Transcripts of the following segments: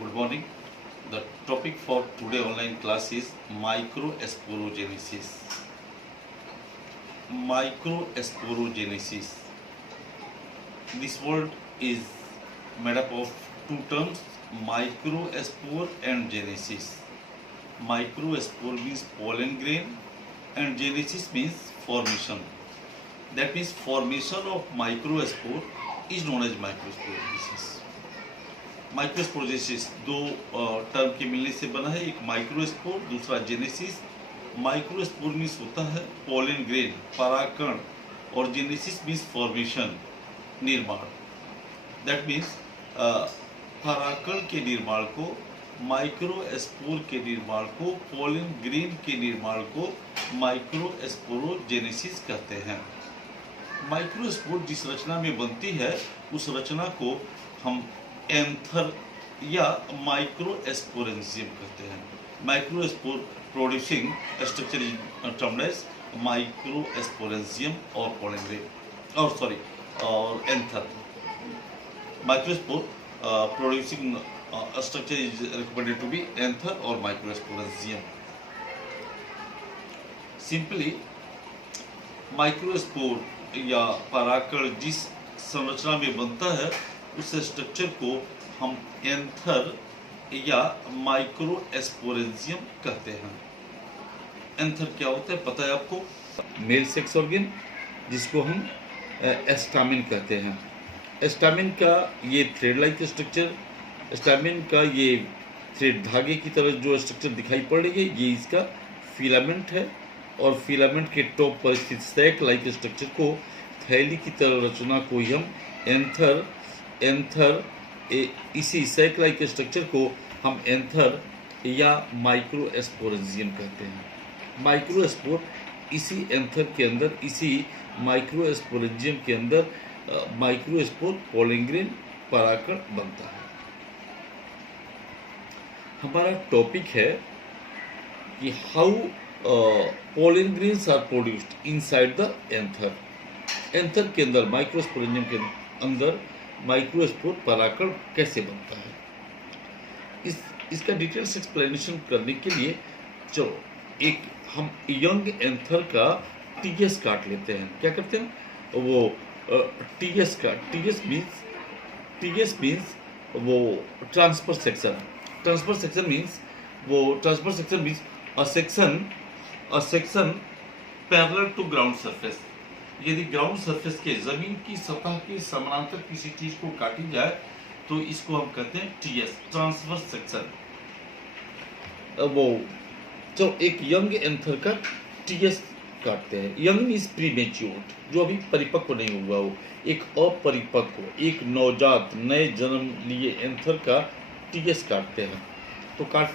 Good morning. The topic for today online class is microsporogenesis. Microsporogenesis. This word is made up of two terms, microspore and genesis. Microspore means pollen grain and genesis means formation. That means formation of microspore is known as microsporogenesis. माइक्रोस्पोरेसिस दो term के मिलने से बना है, एक microspore दूसरा genesis. Microspore means होता है पोलन ग्रेन परागकण और जेनेसिस मीन्स फॉर्मेशन निर्माण। दैट मीन्स परागकण के निर्माण को, माइक्रोस्पोर के निर्माण को, पोलन ग्रेन के निर्माण को माइक्रोस्पोरोजेनेसिस कहते हैं। माइक्रोस्पोर जिस रचना में बनती है उस रचना को हम एंथर या माइक्रोस्पोरेंजियम कहते हैं। Microspore producing structure is termed as microsporangium और पोलन ग्रेन और anther. Microspore producing structure is recommended to be anther और माइक्रोस्पोरेंजियम। सिंपली माइक्रोस्पोर या परागकण जिस संरचना में बनता है उस स्ट्रक्चर को हम एंथर या माइक्रोस्पोरेंजियम कहते हैं। एंथर क्या होता है पता है आपको? मेल सेक्स ऑर्गन जिसको हम एस्टामिन कहते हैं। एस्टामिन का ये थ्रेड लाइक स्ट्रक्चर, एस्टामिन का ये थ्रेड धागे की तरह जो स्ट्रक्चर दिखाई पड़ रही है ये इसका फिलामेंट है और फिलामेंट के टॉप पर स्थित सैक लाइक स्ट्रक्चर को, थैली की तरह रचना को ही हम एंथर इसी सैक लाइक स्ट्रक्चर को हम एंथर या माइक्रोस्पोरेंजियम कहते हैं। माइक्रोस्पोर इसी एंथर के अंदर, इसी माइक्रोस्पोरेंजियम के अंदर माइक्रोस्पोर पोलन ग्रेन परागकण बनता है। हमारा टॉपिक है कि how pollen grains are produced inside the anther. Anther के अंदर, माइक्रोस्पोरेंजियम के अंदर माइक्रोस्पोर परागकण कैसे बनता है, इसका डिटेल्स एक्सप्लेनेशन करने के लिए चलो एक हम यंग एंथर का टीएस काट लेते हैं। क्या करते हैं वो टीएस का, टीएस मीन्स वो transfer section. Transfer section means a section parallel to ground surface. यदि ग्राउंड सरफेस के जमीन की सतह के समानांतर किसी चीज को काटी जाए तो इसको हम कहते हैं टीएस, ट्रांसवर्स सेक्शन। वो तो एक यंग एंथर का टीएस काटते हैं। यंग मीन्स प्रीमेच्योर्ड, जो अभी परिपक्व नहीं हुआ हो, एक अपरिपक्व, एक नवजात नए जन्म लिए एंथर का टीएस काटते हैं। तो काट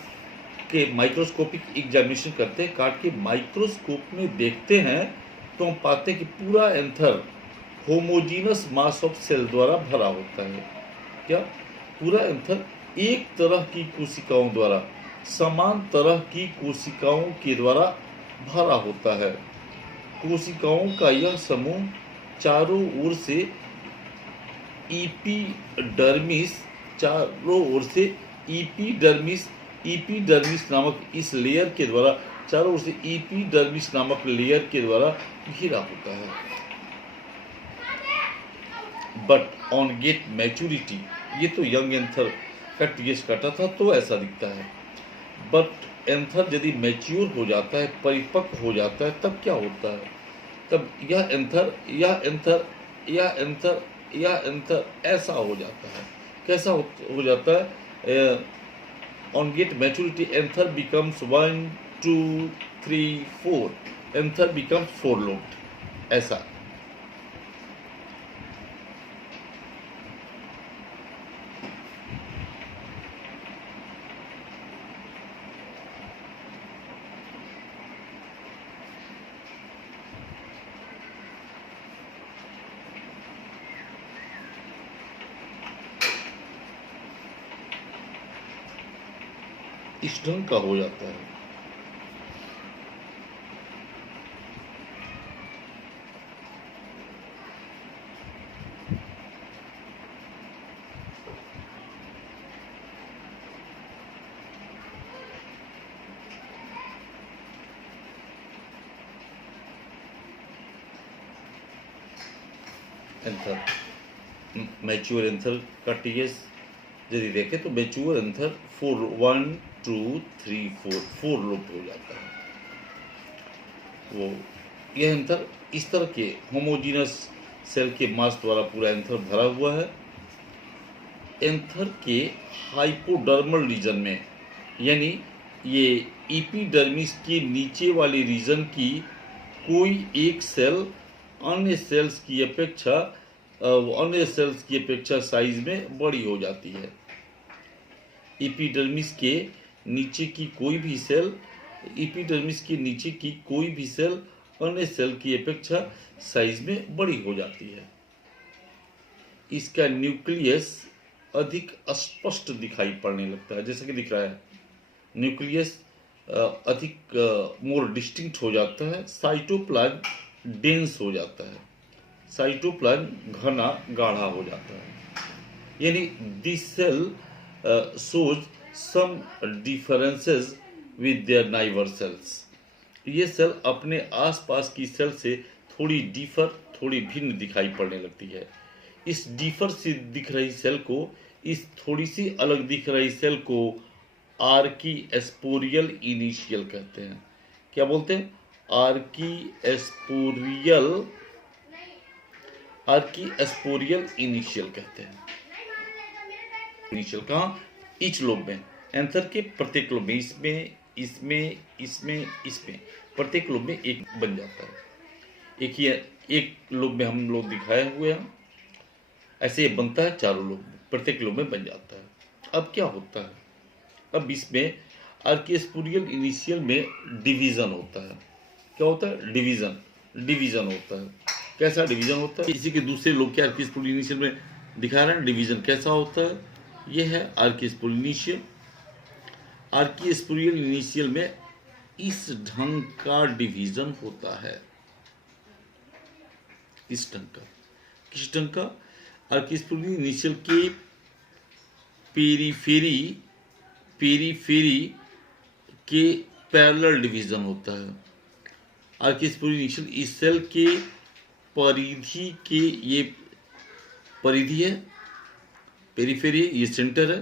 के माइक्रोस्कोपिक एग्जामिनेशन करते हैं, काट के माइक्रोस्कोप में देखते हैं तो हम पाते हैं कि पूरा anther homogeneous mass of cell द्वारा भरा होता है। क्या? पूरा एंथर एक तरह की कोशिकाओं द्वारा, समान तरह की कोशिकाओं के द्वारा भरा होता है। कोशिकाओं का यह समूह चारों ओर से एपिडर्मिस नामक इस लेयर के द्वारा, चारों ओर से एपिडर्मिस नामक लेयर के द्वारा घिरा होता है। बट ऑन गेट मैच्योरिटी, ये तो यंग एंथर का टीएस काटा था तो ऐसा दिखता है। बट एंथर यदि मैच्योर हो जाता है, परिपक्व हो जाता है, तब क्या होता है? तब यह एंथर ऐसा हो जाता है। कैसा हो जाता है? On get maturity anther becomes 1, 2, 3, 4, anther becomes 4 lobed, ऐसा। इस ढंग का हो जाता है। एंथर। मैच्योर एंथर का टीएस यदि देखें तो मैच्योर एंथर 4 1 2 3 4 लोब हो जाता है। वो यह एंथर इस तरह के होमोजीनस सेल के मास द्वारा पूरा एंथर भरा हुआ है। एंथर के हाइपोडर्मल रीजन में, यानी ये एपिडर्मिस के नीचे वाले रीजन की कोई एक सेल अन्य सेल्स की अपेक्षा साइज में बड़ी हो जाती है। एपिडर्मिस के नीचे की कोई भी सेल अन्य सेल की अपेक्षा साइज में बड़ी हो जाती है। इसका न्यूक्लियस अधिक स्पष्ट दिखाई पड़ने लगता है, जैसा कि दिख रहा है। न्यूक्लियस अधिक मोर डिस्टिंक्ट हो जाता है। साइटोप्लाज्म डेंस हो जाता है, साइटोप्लाज्म घना गाढ़ा हो जाता है। यानी this cell shows some differences with their neighbor cells। ये सेल अपने आसपास की सेल से थोड़ी भिन्न दिखाई पड़ने लगती है। इस डिफर से दिख रही सेल को, इस थोड़ी सी अलग दिख रही सेल को आर्कीस्पोरियल इनिशियल कहते हैं। क्या बोलते हैं? आर्कीस्पोरियल इनिशियल कहते हैं। इनिशियल कहाँ? ईच लोब में, एंथर के प्रत्येक लोब में, इसमें प्रत्येक लोब में एक बन जाता है। एक लोब में हम लोग दिखाए हुए हैं, ऐसे बनता है चारों लोब में, प्रत्येक लोब में बन जाता है। अब क्या होता है? अब इसमें आर्कीस्पोरियल इनिशियल में डिवीजन होता है। क्या होता है? डिवीजन होता है। कैसा डिवीजन होता है? इसी के दूसरे लोब के आर्कीस्पोरियल इनिशियल में दिखा रहे हैं डिवीजन कैसा होता है। यह है आर्कीस्पोरियल इनिशियल। आर्कीस्पोरियल इनिशियल में इस ढंग का डिवीजन होता है, इस ढंग का। किस ढंग का? आर्कीस्पोरियल इनिशियल के पेरीफेरी के पैरेलल डिवीजन होता है। आर्कीस्पोरियल इनिशियल इस सेल के परिधि के, ये परिधि है, पेरीफेरी ये सेंटर है,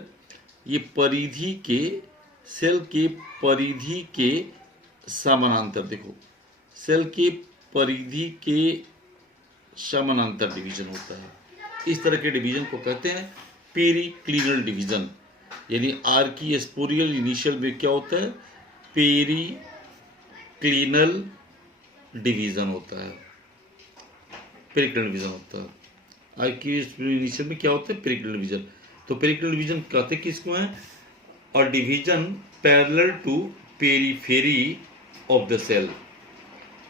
ये परिधि के, सेल के परिधि के समानांतर, देखो सेल के परिधि के समानांतर डिवीजन होता है। इस तरह के डिवीजन को कहते हैं पेरिक्लिनल डिवीजन। यानी आर्कीस्पोरियल इनिशियल में क्या होता है? पेरिक्लिनल डिवीजन होता है, पेरिक्लिनल डिवीजन होता है। आर्कीस्पोरियल इनिशियल में क्या होता है? Periclinal division. तो पेरिक्लिनल डिवीजन कहते किसको है? और division parallel to periphery of the cell,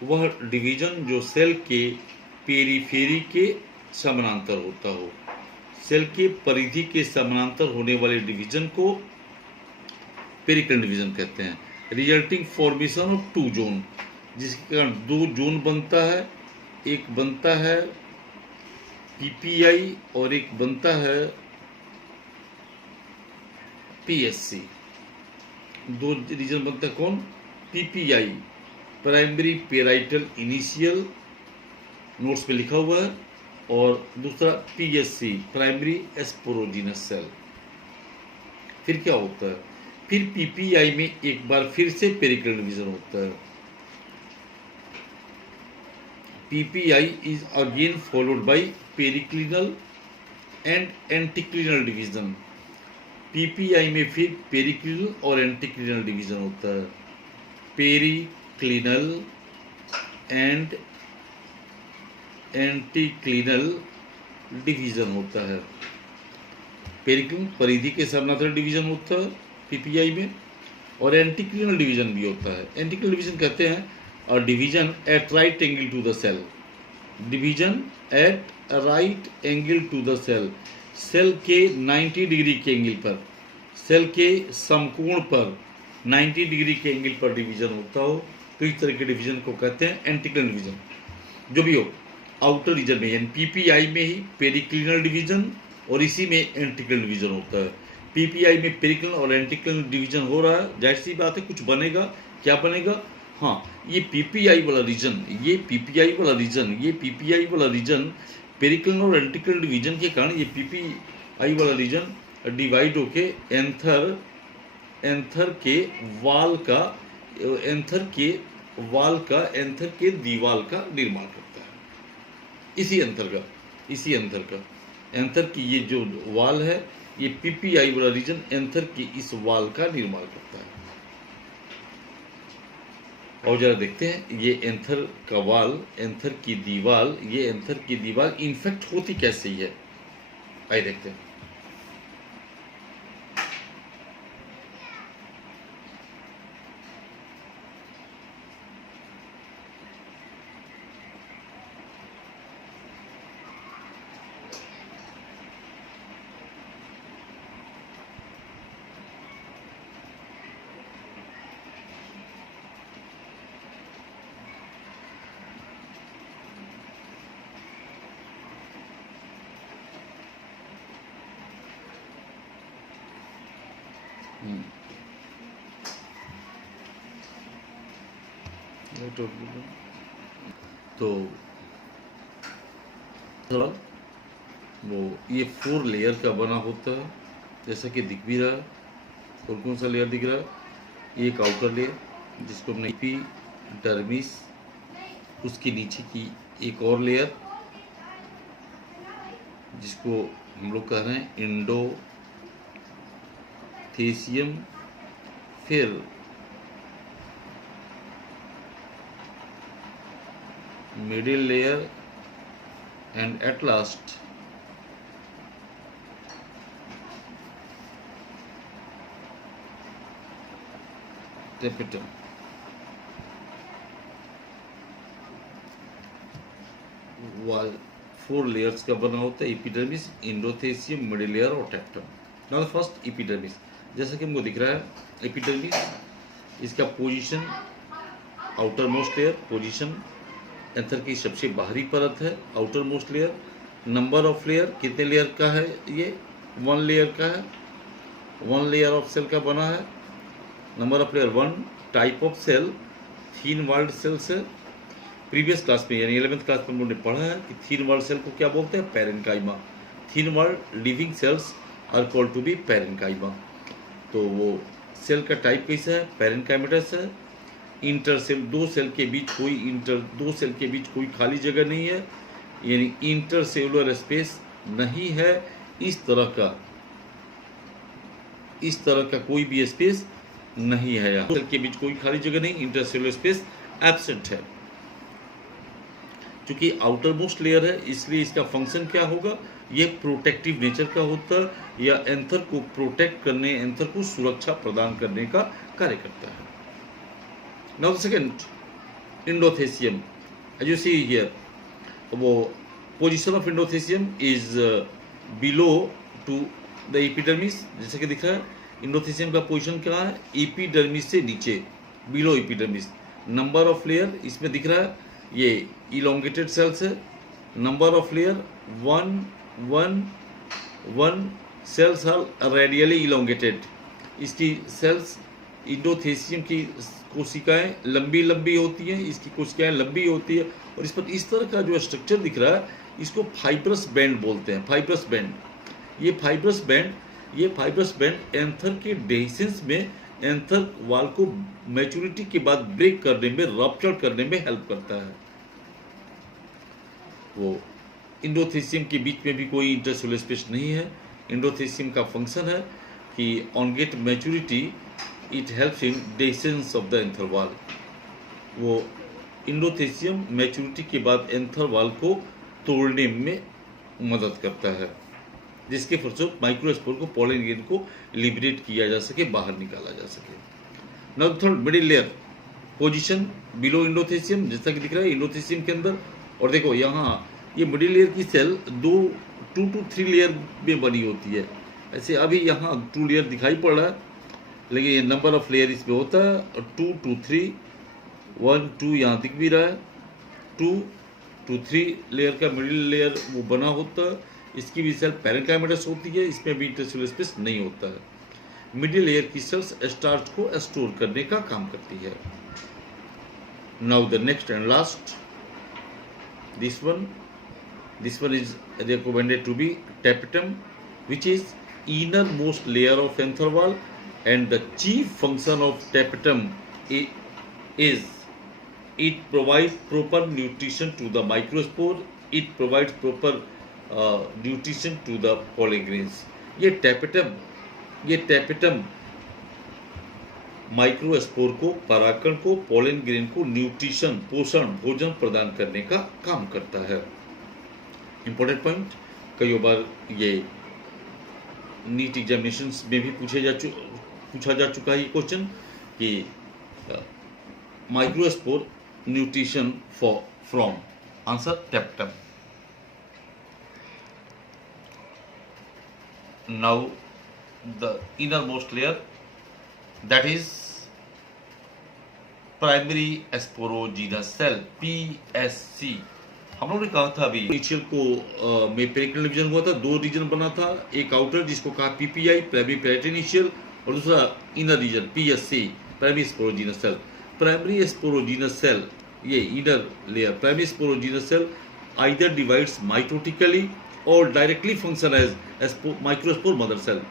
वह डिवीजन जो सेल के पेरीफेरी के समानांतर होता हो। सेल के परिधि के समानांतर होने वाले डिवीजन को पेरिक्लिनल डिवीजन कहते हैं। रिजल्टिंग फॉर्मेशन ऑफ 2 जोन, जिसके कारण 2 जोन बनता है। एक बनता है पीपीआई और एक बनता है पीएससी। 2 रीजन बनता है। कौन? PPI primary parietal initial, notes पे लिखा हुआ है, और दूसरा पीएससी प्राइमरी एस्पोरोजिनस सेल। फिर क्या होता है? फिर पीपीआई में एक बार फिर से पेरिक्लिनल डिवीजन होता है। PPI is again followed by periclinal and anticlinal division। PPI में फिर पेरिक्लिनल और एंटीक्लिनल डिवीजन होता है। पेरिक्लिनल एंड एंटीक्लिनल डिवीजन होता है। पेरिक्लिनल परिधि के समानांतर डिवीजन होता है पीपीआई में, और एंटीक्लिनल डिवीजन भी होता है। एंटीक्लिनल डिवीजन कहते हैं और division at right angle to the cell, division at right angle to the cell, cell के 90 डिग्री के एंगल पर, सेल के समकोण पर 90 डिग्री के एंगल पर डिवीजन होता हो, तो इस तरह के डिवीजन को कहते हैं एंटीक्लिनल डिवीजन। जो भी हो, आउटर रीजन में यानी पीपीआई में ही पेरिक्लिनल डिवीजन और इसी में एंटीक्लिनल डिवीजन होता है। पीपीआई में पेरिक्लिनल और एंटीक्लिनल डिवीजन हो रहा है, जाहिर सी बात है कुछ बनेगा। क्या बनेगा? हाँ, ये पीपीआई वाला रीजन पेरिक्लिनल और वेंट्रिकल डिवीजन के कारण ये पीपीआई वाला रीजन डिवाइड होके एंथर के दीवाल का निर्माण करता है। इसी एंथर का एंथर की ये जो वाल है, ये पीपीआई वाला रीजन एंथर की इस वाल का निर्माण करता है। और जरा देखते हैं ये एंथर का वाल, एंथर की दीवार इन्फेक्ट होती कैसे ही है, आइए देखते हैं। तो वो ये 4 लेयर का बना होता है, जैसा कि दिख भी रहा है। और कौन सा लेयर दिख रहा है? ये एक आउटर लेयर जिसको हमने एपिडर्मिस, उसके नीचे की एक और लेयर जिसको हम लोग कह रहे हैं एंडोथेसियम, फिर middle layer and at last tapetum. वाल 4 लेयर्स का बना होता है, एपिडर्मिस, एंडोथेसियम, मिडिल लेयर और टेप्टम। नाउ फर्स्ट एपिडर्मिस, जैसा कि हमको दिख रहा है एपिडर्मिस, इसका position outer most layer, position anther की सबसे बाहरी परत है, outer most layer. Number of layer, कितने लेयर का है ये? 1 लेयर का है, 1 लेयर ऑफ सेल का बना है। Number of layer 1। Type of cell thin walled cells है। प्रीवियस क्लास में यानी 11th क्लास में हम लोगों ने पढ़ा है कि थीन वॉल्ड सेल को क्या बोलते हैं? Parenchyma. Thin walled living cells are called to be parenchyma. तो वो सेल का टाइप कैसा है? पैरेन्काइमेटस है। इंटरसेल, दो सेल के बीच कोई खाली जगह नहीं है, यानी इंटरसेलुलर स्पेस नहीं है। इस तरह का कोई भी स्पेस नहीं है। यहाँ सेल के बीच कोई खाली जगह नहीं, इंटरसेलुलर स्पेस एब्सेंट है। क्योंकि आउटर मोस्ट लेयर है इसलिए इसका फंक्शन क्या होगा? ये प्रोटेक्टिव नेचर का होता है, या एंथर को प्रोटेक्ट करने, एंथर को सुरक्षा प्रदान करने का कार्य करता है। Now second, endothecium. As you see here, वो position of endothecium is below to the epidermis, जैसे कि दिख रहा है। endothecium का पोजीशन क्या है? एपिडर्मिस से नीचे, below epidermis. Number of layer इसमें दिख रहा है, ये इलोंगेटेड सेल्स है। Number of layer 1 cells are radially elongated. इसकी सेल्स, इंडोथेसियम की कोशिकाएं लंबी होती हैं, इसकी कोशिकाएं लंबी होती है। और इस पर इस तरह का जो स्ट्रक्चर दिख रहा है इसको फाइब्रस बैंड बोलते हैं। फाइब्रस बैंड, ये फाइब्रस बैंड एंथर के डेhiscence में एंथर वाल को मैच्योरिटी के बाद ब्रेक करने में, रप्चर करने में हेल्प करता है। वो इंडोथेसियम के बीच में भी कोई इंटरसेलुलर स्पेस नहीं है। इंडोथेसियम का फंक्शन है कि on get maturity it helps in dehiscence of the anther wall. वो इंडोथेसियम मैच्योरिटी के बाद एंथर वाल को तोड़ने में मदद करता है, जिसके फलस्वरूप माइक्रोस्पोर को, पॉलन ग्रेन को लिबरेट किया जा सके, बाहर निकाला जा सके। Now third, middle layer, position below endothecium, जैसा कि दिख रहा है इंडोथेसियम के अंदर। और देखो यहाँ ये मिडिल लेयर की सेल 2 to 3 लेयर में बनी होती है। ऐसे अभी यहाँ 2 लेयर दिखाई पड़ रहा है, लेकिन ये नंबर ऑफ लेयर इसमें होता है 2 to 3, 1 2 यहाँ दिख भी रहा है। 2 to 3 लेयर का मिडिल लेयर वो बना होता है। इसकी भी सेल पैरेन्काइमेटस होती है, इसमें भी इंटरसेलुलर स्पेस नहीं होता है। मिडिल लेयर की सेल्स स्टार्च को स्टोर करने का काम करती है। Now the next and last, this one, This one is recommended to be tapetum, which is innermost layer of anther wall, and the chief function of tapetum is it provides proper nutrition to the microspore. It provides proper nutrition to the pollen grains. ये tapetum microspore को, परागकण को, pollen grain को nutrition, पोषण, भोजन प्रदान करने का काम करता है। इंपॉर्टेंट पॉइंट, कई बार ये नीट एग्जामिनेशंस में भी पूछा जा चुका है ये क्वेश्चन कि microspore nutrition from, answer tapetum. Now the innermost layer, that is primary sporogenous cell, PSC. हम लोगों ने कहा था अभी इनिशियल को में पेरिक्लिनल डिवीजन हुआ था, दो रीजन बना था, एक आउटर जिसको कहा PPI, प्राइमरी पेरिटोनिशियल, और दूसरा inner region PSC, primary sporogenous cell. Primary sporogenous cell, ये inner layer primary sporogenous cell either divides mitotically और directly function as microspore mother cell.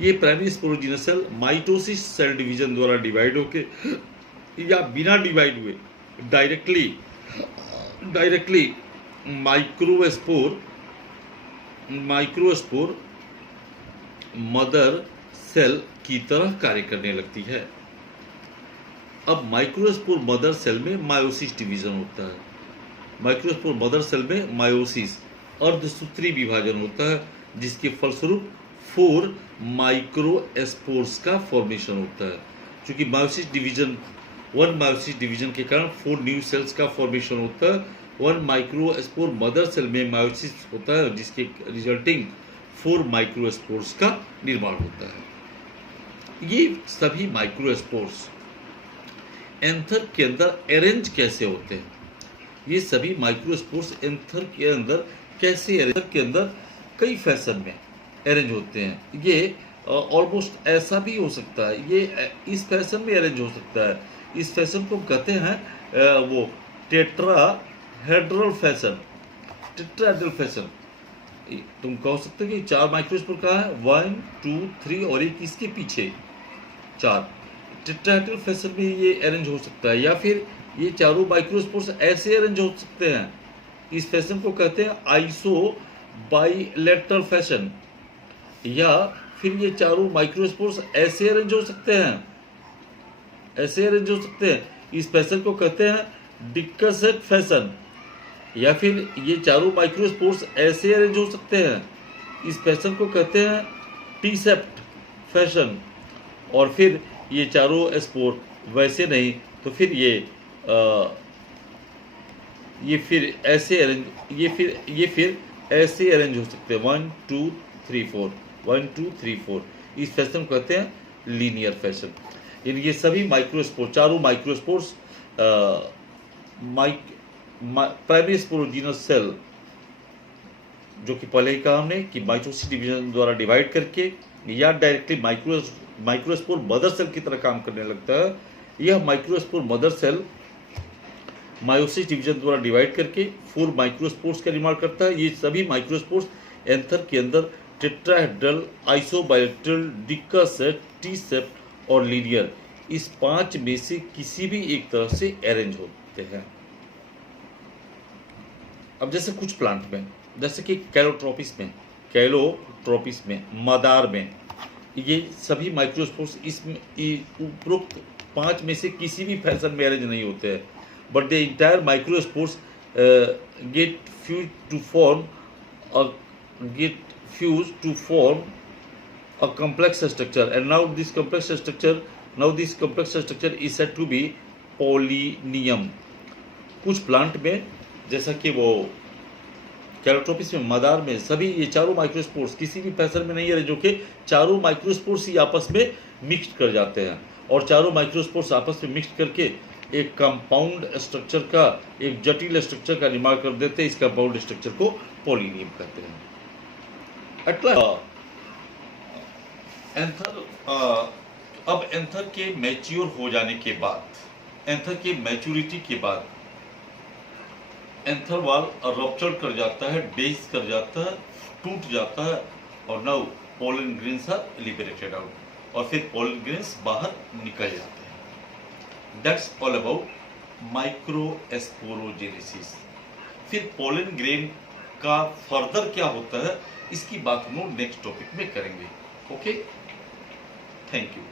ये primary sporogenous cell mitosis cell division द्वारा divide होके या बिना divide हुए directly microspore mother cell की तरह कार्य करने लगती है. अब माइक्रोस्पोर मदर सेल में मायोसिस डिवीजन होता है. माइक्रोस्पोर मदर सेल में मायोसिस अर्धसूत्री विभाजन होता है, जिसके फलस्वरूप 4 माइक्रोस्पोर्स का फॉर्मेशन होता है. क्योंकि मायोसिस डिवीजन के कारण 4 न्यू सेल्स का फॉर्मेशन होता है. 1 माइक्रोस्पोर मदर सेल में मायोसिस होता है, जिसके रिजल्टिंग 4 माइक्रोस्पोर्स का निर्माण होता है. ये सभी माइक्रोस्पोर्स एंथर के अंदर अरेंज कैसे होते हैं? ये सभी माइक्रोस्पोर्स एंथर के अंदर कैसे एंथर के अंदर कई फैशन में अरेंज होते हैं. ये ऑलमोस्ट ऐसा भी हो सकता है, ये इस फैशन में अरेंज हो सकता है. इस फैशन को कहते हैं वो टेट्राहेड्रल फैशन. तुम कह सकते हो कि 4 माइक्रोस्पोर कहाँ है, 1 2 3 और एक इसके पीछे 4. टेट्राहेड्रल फैशन में ये अरेंज हो सकता है, या फिर ये चारों माइक्रोस्पोर्स ऐसे अरेंज हो सकते हैं. इस फैशन को कहते हैं आइसो बाइलेटरल फैशन. या फिर ये चारों माइक्रोस्पोर्स ऐसे अरेंज हो सकते हैं, इस फैशन को कहते हैं डिक्कसेट फैशन. या फिर ये चारों माइक्रोस्पोर्स ऐसे अरेंज हो सकते हैं, इस फैशन को कहते हैं टी सेप्ट फैशन. और फिर ये चारों स्पोर वैसे नहीं, तो फिर ये फिर ऐसे अरेंज हो सकते हैं 1 2 3 4 1 2 3 4. इस फैशन को कहते हैं लीनियर फैशन. ये सभी माइक्रोस्पोर, चारों माइक्रोस्पोर्स प्राइमरी स्पोरोजीनस सेल, जो कि पहले ही कहा हमने कि माइटोसिस डिवीजन द्वारा डिवाइड करके या डायरेक्टली माइक्रोस्पोर मदर सेल की तरह काम करने लगता है. यह microspore mother cell meiosis division द्वारा डिवाइड करके 4 माइक्रोस्पोर्स का निर्माण करता है. ये सभी माइक्रोस्पोर्स एंथर के अंदर टेट्राहेड्रल, आइसोबाइलेटरल, डिक्कासेट, टी सेप्ट और लीनियर, इस 5 में से किसी भी एक तरह से अरेंज होते हैं. अब जैसे कुछ प्लांट में, जैसे कि कैलोट्रोपिस में, मदार में, ये सभी माइक्रोस्पोर्स इसमें उपरोक्त 5 में से किसी भी फैशन में अरेंज नहीं होते हैं. But the entire microspores get fused to form a complex structure, and now this complex structure is said to be pollinium. कुछ प्लांट में, जैसा कि वो कैलोट्रोपिस में, मदार में, सभी ये चारों माइक्रोस्पोर्स किसी भी फैशन में नहीं है, जो कि चारों माइक्रोस्पोर्स ही आपस में मिक्स कर जाते हैं, और चारों माइक्रोस्पोर्स आपस में मिक्स करके एक कंपाउंड स्ट्रक्चर का, एक जटिल स्ट्रक्चर का निर्माण कर देते हैं. इस कंपाउंड स्ट्रक्चर को पोलिनियम कहते हैं. अब एंथर के मैच्योर हो जाने के बाद, एंथर के मैच्योरिटी के बाद एंथर वॉल रप्चर कर जाता है, डेज कर जाता है, टूट जाता है, और now pollen grains are liberated out, और फिर पोलन ग्रेन्स बाहर निकल जाते हैं। That's all about microsporogenesis. फिर पोलन ग्रेन का फर्दर क्या होता है, इसकी बात हम लोग नेक्स्ट टॉपिक में करेंगे। Okay, thank you.